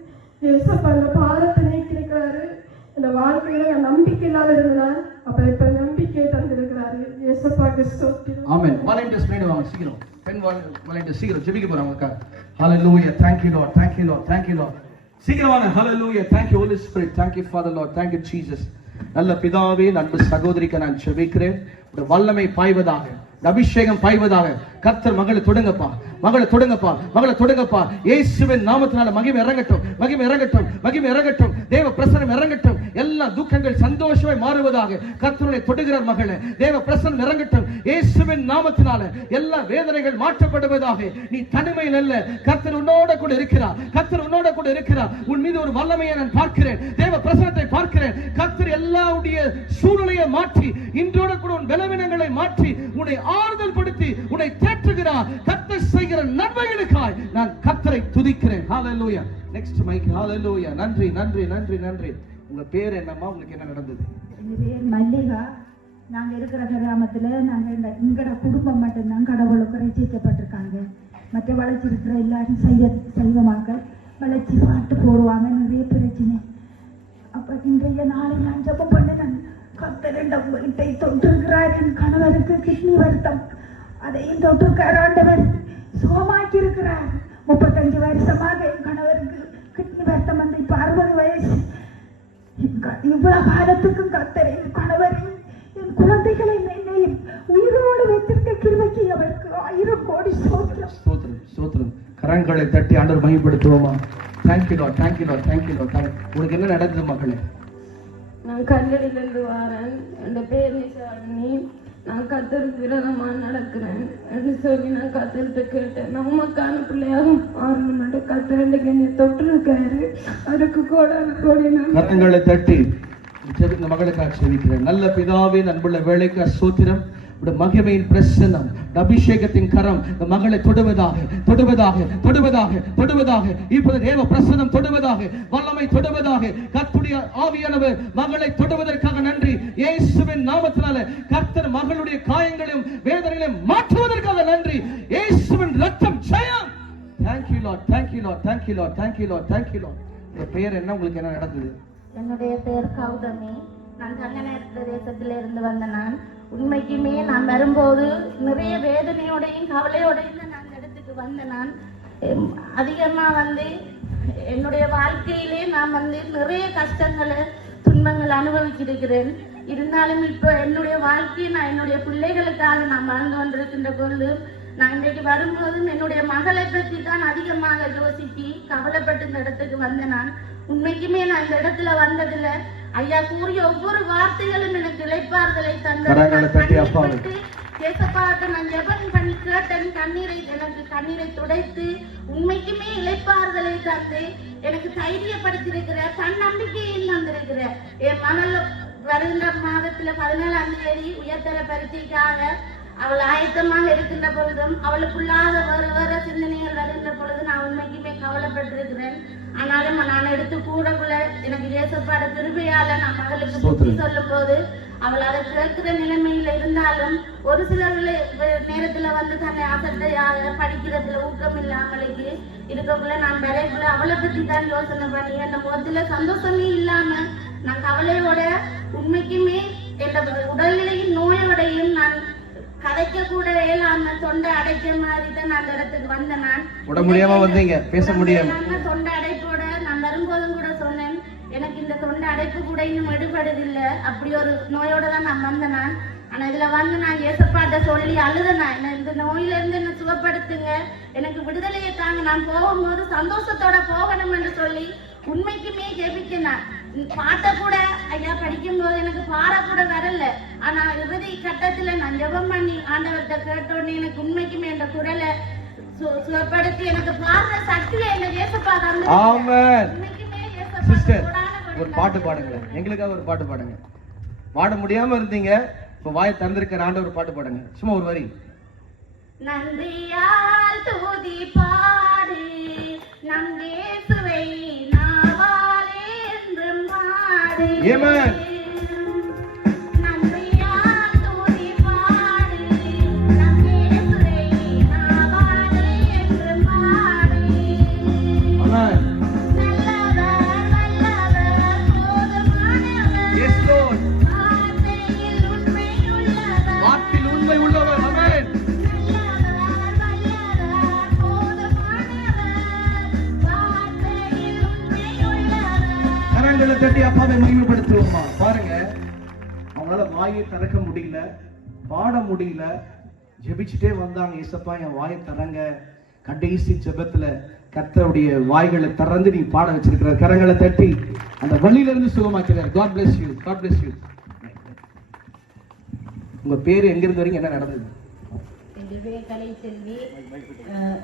ஏசப்பா அந்த பாரத்தை நீக்கிருக்கிறாரு. இந்த வாழ்க்கையில நான் நம்பிக்கை இல்லாத இருந்தேன், அப்ப இப்ப நம்பிக்கை தந்திருக்கிறாரு. ஏசப்பாக்கு ஸ்தோத்திரம். ஆமென். வாலண்டியர்ஸ் மேல வாங்க சீக்கிரம். பெண் வாலண்டியர்ஸ் சீக்கிரம் ஜெபிக்க போறாங்க. ஹalleluya. Thank you Lord. Thank you Lord. Thank you Lord. சீக்கிரம் வாங்க. ஹalleluya. Thank you Holy Spirit. Thank you Father Lord. Thank you Jesus. நல்ல பிதாவே, அன்பு சகோதரிக்கு நான் ஜெபிக்கிறேன். ஒரு வல்லமை பாய்வதாக, அபிஷேகம் பாய்வதாக. கர்த்தர் மகளை தொடுங்கப்பா, மகளை தொடுங்கப்பா. இயேசுவின் நாமத்தினால மகிமை இறங்கட்டும். தேவ பிரசன்னம் இறங்கட்டும். எல்லா துக்கங்கள் சந்தோஷமாய் மாறுவதாக. கர்த்தருடைய தொடுகிறார் மகளே. தேவ பிரசன்னம் இறங்கட்டும். இயேசுவின் நாமத்தினால எல்லா வேதனைகள் மாற்றப்படுவதாக. நீ தனிமையில் அல்ல, கர்த்தர் உன்னோட கூட இருக்கிறார். உன் மீது ஒரு வல்லமையை நான் பார்க்கிறேன், தேவ பிரசன்னத்தை பார்க்கிறேன். கர்த்தர் எல்லாவுடைய சூழ்நிலையை மாற்றி, இன்றோட கூட உன் பலவீனங்களை மாற்றி, உன்னை ஆறுதல் படுத்தி, உன்னை தேற்றுகிறார். கர்த்தர் செய்கிற நன்மைகளுக்காய் நான் கர்த்தரை துதிக்கிறேன். ஹalleluya. Next mic. ஹalleluya. நன்றி. உங்க பேர் என்னம்மா? உங்களுக்கு என்ன நடந்தது? என் பேர் மல்லிகா. நாங்க இருக்கிற கிராமத்துல எங்கட குடும்பம் மட்டும்தான் கடவுளுக்கு ரசிக்கப்பட்டிருக்காங்க. மற்ற வளர்ச்சிருக்கிற எல்லாரும் செய்வ மக்கள் வளர்ச்சி பாட்டு போடுவாங்க. நிறைய பிரச்சனை. அப்ப இன்றைய நாளில் நான் ஜெபம் பண்ணினேன். கர்த்தர் வீட்டை தொட்டிருக்கிறார். என் கணவருக்கு கிட்னி வருத்தம், அதையும் தொட்டிருக்கார். ஆண்டவர் சுகமாக்கி இருக்கிறார். 35 வருஷமாக என் கணவருக்கு கிட்னி வருத்தம் வந்து இப்ப 60 வயசு. இவ்வளவு காலத்துக்கும் கர்த்தர் என் கணவரையும் என் குழந்தைகளையும் என்னையும் உயிரோடு வைத்திருக்க கிருபைக்கு அவருக்கு 1000 கோடி ஸ்தோத்திரம். கரங்களை தட்டி ஆண்டவர் மகிமைப்படுத்துவோமா? Thank you Lord. உங்களுக்கு என்ன நடந்தது மகளே? நான் கல்லடியிலிருந்து வாரேன். என் பேர் நிஷாலினி. நான் கர்த்தருக்கு விரோதமாக நடக்கிறேன் என்று சொல்லி நான் கர்த்தர்கிட்ட கேட்டேன். நான் உமக்கான பிள்ளையாகும் ஆரம்பம் மட்டும் கர்த்தர் என்னை தொட்டிருக்காரு. அதுக்கு கோடி நான் கரங்களை தட்டி இந்த மகளுக்காக செபிக்கிறேன். நல்ல பிதாவே, அன்புள்ள வேலைக்கு ஸ்தோத்திரம். மகிமையின் பிரசன்னம், அபிஷேகத்தின் கரம் இந்த மகளை தொடுவதாக. இப்போது தேவ பிரசன்னம் தொடுவதாக, வல்லமை தொடுவதாக. கர்த்தருடைய ஆவியானவர் மகளை தொடுவதற்காக நன்றி. இயேசுவின் நாமத்தினால கர்த்தர் மகளுடைய காயங்களையும் வேதனைகளையும் மாற்றுவதற்காக நன்றி. இயேசுவின் ரத்தம் ஜெயம். Thank you Lord. உங்க பெயர் என்ன? உங்களுக்கு என்ன நடந்தது? என்னுடைய பெயர் கௌதமி. நான் கங்கநேர பிரதேசத்தில இருந்து வந்த நான். உண்மைக்குமே நான் வரும்போது நிறைய வேதனையோடையும் கவலையோடையும் நான் அந்த இடத்துக்கு வந்த நான். அதிகமா என்னுடைய வாழ்க்கையிலே நான் நிறைய கஷ்டங்களை துன்பங்கள் அனுபவிச்சிருக்கிறேன். இருந்தாலும் இப்போ என்னுடைய வாழ்க்கையை நான் என்னுடைய பிள்ளைகளுக்காக நான் வாழ்ந்து கொண்டிருக்கின்ற பொழுது நான் இன்றைக்கு வரும்போதும் என்னுடைய மகளை பற்றி தான் அதிகமாக யோசிச்சு கவலைப்பட்டு இந்த இடத்துக்கு வந்த நான். உண்மைக்குமே நான் இந்த இடத்துல வந்ததுல ஐயா கூறிய ஒவ்வொரு வார்த்தைகளும் எனக்கு இளைப்பாறுதலை தந்தது. ஏசப்பாட்ட நான் ஜெபம் பண்ணி கேட்டேன். எனக்கு கண்ணீரை துடைத்து உண்மைக்குமே இளைப்பாறுதலை தந்து எனக்கு தைரியப்படுத்திருக்கிற தன்னம்பிக்கையில் தந்திருக்கிற என் மனதில் வருகின்ற மாதத்துல 17ஆம் தேதி உயர்தர பரீட்சைக்காக அவள் ஆயத்தமாக இருக்கின்ற பொழுதும் அவளுக்குள்ளாக வேற வேற சிந்தனைகள் வருகின்ற பொழுது நான் உண்மைக்குமே கவலைப்பட்டிருக்கிறேன். ஆனாலும் நான் எடுத்து கூடக்குள்ள எனக்கு இயேசுப்பாட கிருபையால நான் மகளுக்கு புத்தி சொல்லும் போது அவள் அதை கேட்கிற நிலைமையில இருந்தாலும் ஒரு சில நேரத்துல வந்து தன்னை அசட்டையாக படிக்கிறதுல ஊக்கம் இல்லாமலுக்கு இருக்கக்குள்ள நான் விளைக்குள்ள அவளை பத்தி தான் யோசனை பண்ணி அந்த முகத்துல சந்தோஷமே இல்லாம நான் கவலையோட உண்மைக்குமே என் உடல்நிலையும் நோயோடையும் நான் கதைக்க கூட இயலாம தொண்டை அடைக்க மாதிரி தான் அந்த இடத்துக்கு வந்த நான் உட முடியாம வந்தீங்க, பேச முடியாம தொண்டை அடைப்போட நான் வரும்போதும் கூட சொன்னேன் எனக்கு இந்த தொண்டை அடைப்பு கூட இன்னும் எடுபடுதில்லை, அப்படி ஒரு நோயோட தான் நான் வந்தேன் நான். ஆனா இதுல வந்து நான் ஏசப்பாட்ட சொல்லி அழுதேன், என்ன இந்த நோயில இருந்து என்ன சுகப்படுத்துங்க, எனக்கு விடுதலையை தாங்க, நான் போகும்போது சந்தோஷத்தோட போகணும் என்று சொல்லி உண்மைக்குமே ஜெபிக்கினான். பாட்ட கூட ஐயா படிக்கும் போது எனக்கு பாட கூட வரல. ஆனா இறுதி கட்டத்துல நான் ஜெபம் பண்ணி ஆண்டவர்கிட்ட கேட்டோன்னு எனக்கு உண்மைக்குமே என்ற குரலை சுகப்படுத்தி எனக்கு பாடுற சக்தியை என்ன ஏசப்பா தந்து. உண்மைக்குமே ஏசப்பா ஒரு பாட்டு பாடுங்களேன், எங்களுக்காக ஒரு பாட்டு பாடுங்க. பாட முடியாம இருந்தீங்க, இப்ப வாயை திறந்திருக்கிற ஆண்டவர் பாட்டு பாடுங்க, சும்மா ஒரு வரி. நன்றியால் துதி பாடு நம் இயேசுவை நாவாலே என்றும் பாடு. ஆமென். நன்றியால் துதி பாடு நம் இயேசுவை நாவாலே என்றும் பாடு. ஆமென். தட்டி அப்பாவை மகிமைப்படுத்துவோமா. பாருங்க, அவங்களால வாயை திறக்க முடியல, பாட முடியல, ஜெபிச்சுட்டே வந்தாங்க. ஏசப்பா என் வாயை தரங்க. கடைசி ஜெபத்துல கர்த்தருடைய வாய்களை திறந்து நீ பாட வச்சிருக்கிற கரங்களை தட்டி அந்த வழியில இருந்து சுகமாக்கிறார். God bless you, God bless you. உங்க பேரு எங்க இருந்து வரீங்க, என்ன நடந்தது? கலைச்செல்வி.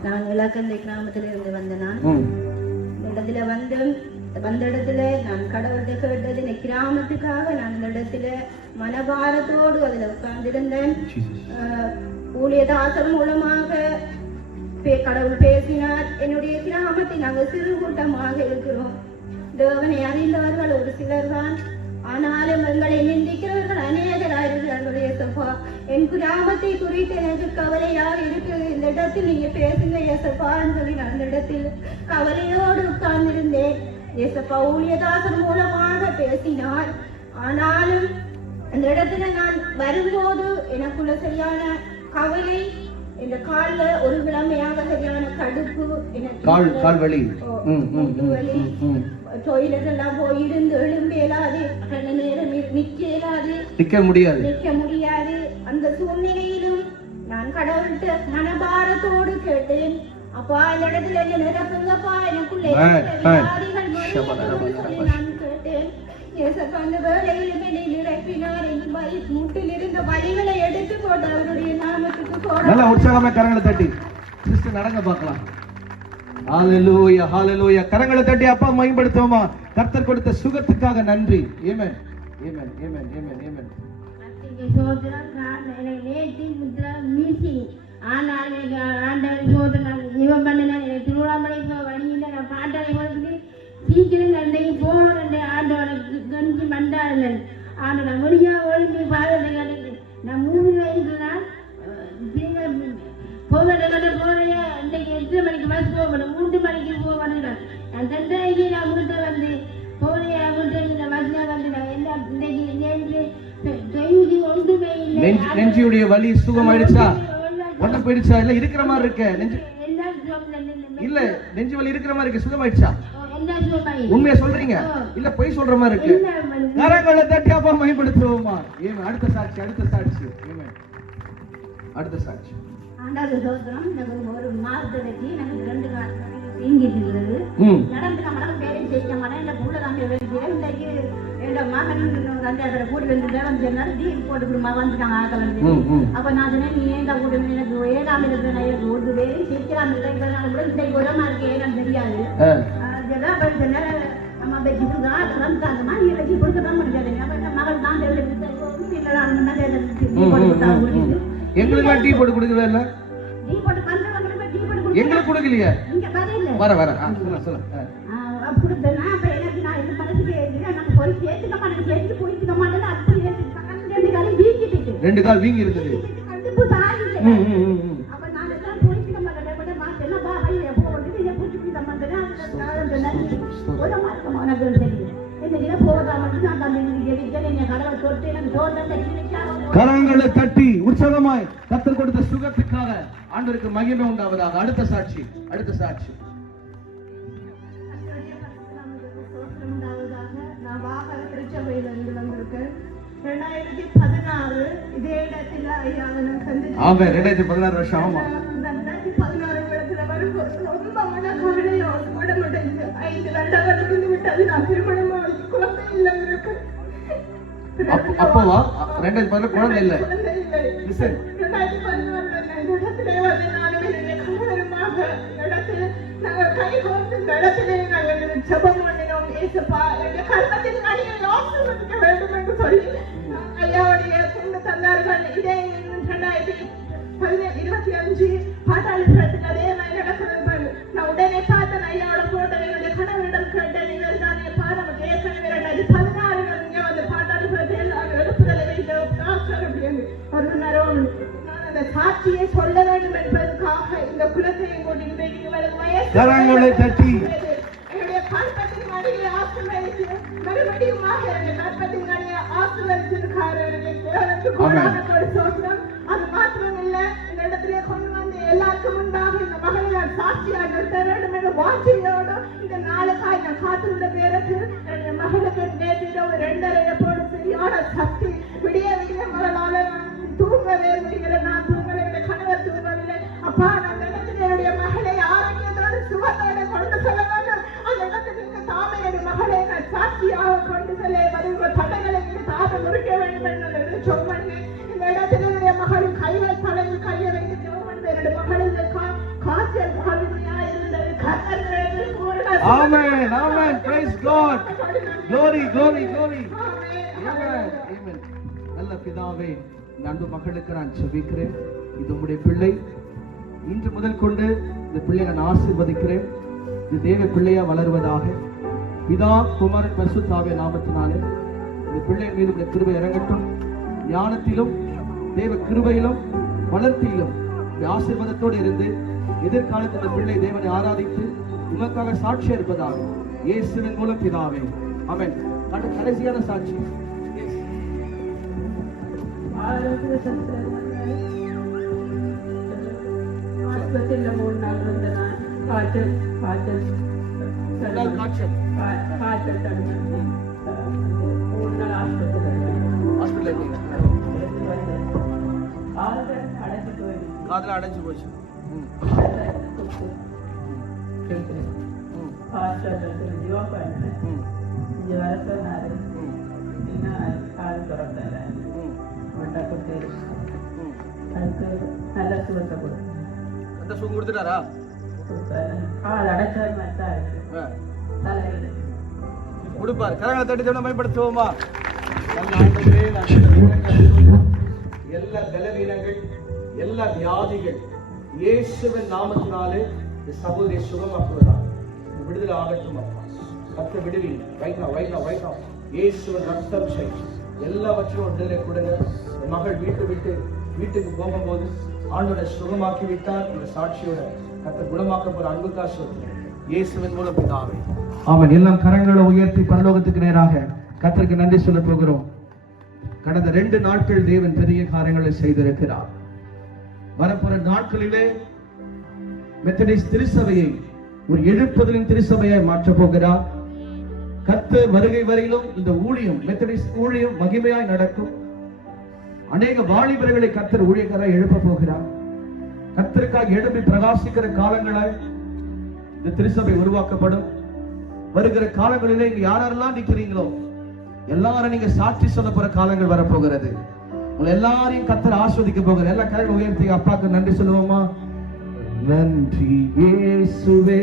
நான் இலக்கந்தை கிராமத்துல இருந்து வந்தேன். நான் இந்த இடத்துல வந்த இடத்துல நான் கடவுள்கிட்ட கேட்டது இந்த கிராமத்துக்காக. நான் இந்த இடத்துல மனபாரத்தோடு அதுல உட்கார்ந்திருந்தேன். ஊழியதாசர் மூலமாக கடவுள் பேசினார். என்னுடைய கிராமத்தில் நாங்கள் சிறு கூட்டமாக இருக்கிறோம். தேவனை அறிந்தவர்கள் ஒரு சிலர் தான், ஆனாலும் எங்களை நிந்திக்கிறவர்கள் அநேகராயிருக்கிறார்கள். ஏசப்பா, என் கிராமத்தை குறித்து எனக்கு கவலையாக இருக்கு, இந்த இடத்தில் நீங்க பேசுங்க ஏசப்பான்னு சொல்லி நான் இந்த இடத்தில் கவலையோடு உட்கார்ந்திருந்தேன். ஏசப்பா ஊழியதாசர் மூலமாக பேசினார். ஆனாலும் அந்த இடத்துல நான் வரும்போது எனக்குள்ள சரியான கவலை, இந்த கால்ல ஒரு கிழமையாக சரியான கடுப்பு, கால் வலி, டொய்லெட் எல்லாம் போயிருந்து எழும்ப இயலாது, நேரம் நிக்க முடியாது. அந்த சூழ்நிலையிலும் நான் கடவுள்கிட்ட மனபாரத்தோடு கேட்டேன், அப்பா இந்த இடத்துல என்ன நிரப்புங்கப்பா, எனக்குள்ள நான் கேட்டேன். ஏசப்பா அந்த வேலையிலும் என்னை நிரப்பினார். முட்டில் இருந்த வலிகளை எடுத்து போட்டு அவருடைய நாமத்துக்கு போட உற்சாகமா கரங்களை தட்டி நடங்க பார்க்கலாம். ஹalleluya, ஹalleluya. கரங்களை தட்டி அப்பா மகிமைப்படுத்துவோமா. கர்த்தர் கொடுத்த சுகத்துக்காக நன்றி. ஆமென், ஆமென், ஆமென், ஆமென், ஆமென். சோதரன் நேற்று முத்ரா மீட்டிங் ஆனால் ஆண்டவர் சோதரன் இவன் பண்ணின திருவிழாமலை வழியில் நான் பாட்டனை கொடுத்து சீக்கிரம் அன்றைக்கு போகிறேன். ஆண்டவனை கஞ்சி மண்டாடுங்கள். ஆனால் நான் முடியாம ஒழுங்கு பாடுறது நான் 3 வயசுனால் போவேன் போறைய இன்றைக்கு 8 மணிக்கு பஸ் போகணும், 3 மணிக்கு போவேன். நான் 2:30 நான் வீட்டை வந்து போறைய வீட்டை பஸ்ல வந்து நான் எல்லாம் இன்றைக்கு நெஞ்சியுடைய வலி சுகமாயிடுச்சா, ஒன்னும் போயிடுச்சா, இல்ல இருக்கிற மாதிரி இருக்க நெஞ்சு, இல்ல நெஞ்சு வலி இருக்கிற மாதிரி இருக்கு, சுகமாயிடுச்சா? உண்மையா சொல்றீங்க, இல்ல பொய் சொல்ற மாதிரி இருக்கு? கரங்களை தட்டி அப்பா மகிமைப்படுத்துவோமா. அடுத்த சாட்சி, அடுத்த சாட்சி, அடுத்த சாட்சி. ஆண்டாவது சோதரம் ஒரு மாதத்துக்கு எனக்கு 2 காலம் தீங்கிட்டு இருந்தது. நடந்து மடம் பேரையும் செய்ய மாட்டேன். இந்த புள்ள தம்பி இன்றைக்கு என் மகன் கண்டியாத்திர கூடி வந்துட்டேன் சொன்னாரு, டீல் போட்டு கொடுமா வந்துட்டாங்க ஆக்கள் வந்து. அப்ப நான் சொன்னேன், நீ ஏண்டா கூட்டி எனக்கு 7ஆம் இருக்கிறேன், எனக்கு ஒரு பேரையும் சேர்க்கலாம் இன்றைக்கு உரமா இருக்கு, ஏன்னு தெரியாது. இதெல்லாம் சொன்னேன், நம்ம வச்சு கொடுக்கலாம் ரம்தாங்கம்மா, நீ வச்சு கொடுக்கதான் முடியாது. அப்ப இந்த மகள் தான் எங்களுக்கு டீ போட்டு கொடுக்கவே இல்ல, டீ போட்டு பண்றவங்களுக்கு டீ போட்டு எங்களுக்கு கொடுக்கலையே. இங்க வரல வர வர சொல்ல கொடுத்தேன்னா அப்ப எனக்கு நான் இந்த மனசுக்கு நான் போய் சேர்த்துக்க மாட்டேன், சேர்த்து போயிட்டு மாட்டேன். அப்படி ரெண்டு காலம் வீங்கிட்டு 2 கால் வீங்கி இருந்தது. கண்டிப்பா தாய் இல்லை. அப்ப நான் எல்லாம் போயிட்டு மாட்டேன் மாட்டேன்னா பா ஐயா போட்டு இதை பூச்சி மாட்டேன்னா ஒரு மாசம் உனக்கு தெரியும் என்ன போதா மட்டும் நான் தம்பி என்ன கடவுள் தொட்டு எனக்கு தோட்டம் தட்டி கரங்களை தட்டி உற்சாகமாய் கர்த்தர் கொடுத்த சுகத்துக்காக ஆண்டவருக்கு மகிமை உண்டாவதாக. அடுத்த சாட்சி, அடுத்த சாட்சி. நான் வாகன திருச்சபையிலிருந்து வந்திருக்கேன். 2016 இதே இடத்துல ஐயாவை நான் சந்திச்சேன். ஆமா, 2016 வருஷம். ஆமா, 2016 இடத்துல வரும்போது ரொம்ப மனக்கவலையோ உடம்புடைந்து 5 வருடங்கள் இருந்து விட்டது. நான் திருமணமாக குழந்தை இல்லாம இருக்கேன். அப்பவா 2016 குழந்தை இல்லை. 2016 இடத்திலே வந்து நானும் என்னுடைய கணவருமாக இடத்துல நாங்கள் கை கோர்த்து இடத்திலே நாங்கள் ஜெபம் பண்ணினோம். ஏசப்பா எங்க கர்மத்தின் அடியை ஆசீர்வதிக்க வேண்டும் என்று சொல்லி ஐயாவுடைய கொண்டு தந்தார்கள். இதே 2025 பாட்டாளிபுரத்தில் அதே மாதிரி நடக்கிறது. நான் உடனே பார்த்தேன் ஐயாவோட போட்டோ. என்னுடைய கணவரிடம் கேட்டேன், நீங்கள் தான் எப்பா நமக்கு ஏற்கனவே 2016 இங்கே வந்து பாட்டாளிபுரத்தில் நாங்கள் எடுப்புதலை வைத்த டாக்டர் அப்படின்னு ஒரு நேரம் நான் அந்த சாட்சியை சொல்ல வேண்டும் என்பதற்காக இந்த குலத்தையும் கொண்டு இன்றைக்கு கரங்களை தட்டி என்னுடைய கற்பத்தின் அடியை ஆசீர்வதித்து மறுபடியும் என்னுடைய கற்பத்தின் அடியை ஆசீர்வதிச்சிருக்காரு. அது மாத்திரம் இல்ல, இந்த இடத்திலே கொண்டு வந்து எல்லாருக்கும் முன்பாக இந்த மகளை நான் சாட்சியாக நிறுத்த வேண்டும் என்ற வாட்சியோடு இந்த நாளுக்காய் நான் காத்திருந்த பேருக்கு என்னுடைய மகளுக்கு நேற்று 2:30 போது சரியான சக்தி விடிய விடிய மகளால தூங்கவே முடியல. நான் தூங்கல, என்னுடைய கணவர் தூங்கவில்லை. அப்பா நான் இடத்துல என்னுடைய மகளை ஆரோக்கியத்தோடு சுகத்தோடு கொண்டு செல்ல வேண்டும். அந்த இடத்துக்கு தாமே என்னுடைய மகளை நான் சாட்சியாக கொண்டு செல்ல வருகிற தடைகளை தாமே முறிக்க வேண்டும் என்று சொன்னேன். இந்த இடத்துல என்னுடைய மகள் கைகள் தலையில் கையை வைத்து ஜெபம் என்னுடைய மகளுக்கு காய்ச்சல் காவிரியா இருந்தது. ஆமென், ஆமென். Praise God. Glory, glory, glory. Amen, amen. நல்ல பிதாவே, இந்த அன்பு மகளுக்கு நான் ஜெபிக்கிறேன். இது உம்முடைய பிள்ளை. இன்று முதல் கொண்டு இந்த பிள்ளையை நான் ஆசீர்வதிக்கிறேன். இது தேவ பிள்ளையா வளருவதாக. பிதா குமாரன் பரிசுத்தாவிய நாமத்தினாலே இந்த பிள்ளை மீது உடைய கிருபை இறங்கட்டும். ஞானத்திலும் தேவ கிருபையிலும் வளர்த்தியிலும் ஆசீர்வாதத்தோடு இருந்து எதிர்காலத்தில் இந்த பிள்ளை தேவனை ஆராதித்து உமக்காக சாட்சியா இருப்பதாக இயேசுவின் மூலம் பிதாவே. ஆமென். கடைசியான சாட்சி. ஆஸ்பத்திரியில 3 நாள் இருந்த நான் காய்ச்சல் தடுமாறி 3 நாள் ஆஸ்பத்திரியில் காதுல அடைஞ்சு போச்சு. ஜீவா பண்ணேன். இங்க வர சொன்னாரு. இன்னும் காது திறந்தாரு. மட்டை குத்தி அதுக்கு நல்ல சுகத்தை கொடுத்தேன். அந்த சுகம் கொடுத்துட்டாரா? காது அடைச்ச மாதிரி தான் இருக்கு. தலையில் கொடுப்பாரு. கரங்களை தட்டி தேவனை பயன்படுத்துவோமா? எல்லா பலவீனங்கள், எல்லா வியாதிகள் இயேசுவின் நாமத்தினாலே சகோதரி சுகமாக்குவதா விடுதலை ஆகட்டும். அப்பா கர்த்தர் விடுவீங்க. வைனா இயேசுவின் ரத்தம் செய் எல்லாவற்றையும் விடுதலை கொடுங்க. மகள் வீட்டுக்கு போகும்போது ஆண்டோட சுகமாக்கி விட்டார். இந்த சாட்சியோட கர்த்தர் குணமாக்க போற அன்புக்கா சொல்லுங்க இயேசுவின் மூலம் பிதாவே. ஆமென். எல்லாம் கரங்களை உயர்த்தி பரலோகத்துக்கு நேராக கர்த்தருக்கு நன்றி சொல்ல போகிறோம். கடந்த 2 நாட்கள் தேவன் பெரிய காரியங்களை செய்திருக்கிறார். வரப்போற நாட்களிலே மெத்தடிஸ்ட் திருச்சபையை ஒரு எழுப்புதலின் திருச்சபையை மாற்றப் போகிறார். கர்த்தர் வருகை வரையிலும் இந்த ஊழியம், மெத்தடிஸ்ட் ஊழியம் மகிமையாய் நடக்கும். அநேக வாலிபர்களை கர்த்தர் ஊழியக்காரரை எழுப்ப போகிறார். கர்த்தருக்காக எழுப்பி பிரகாசிக்கிற காலங்களாய் இந்த திருச்சபை உருவாக்கப்படும். வருகிற காலங்களிலே இங்க யாரெல்லாம் நிக்கிறீங்களோ எல்லாரும் நீங்க சாட்சி சொல்ல போற காலங்கள் வரப்போகிறது. உங்களை எல்லாரையும் கர்த்தர் ஆஸ்வதிக்க போகிறார். எல்லா கரங்களை உயர்த்தி அப்பாவுக்கு நன்றி சொல்லுவோமா? நன்றி இயேசுவே.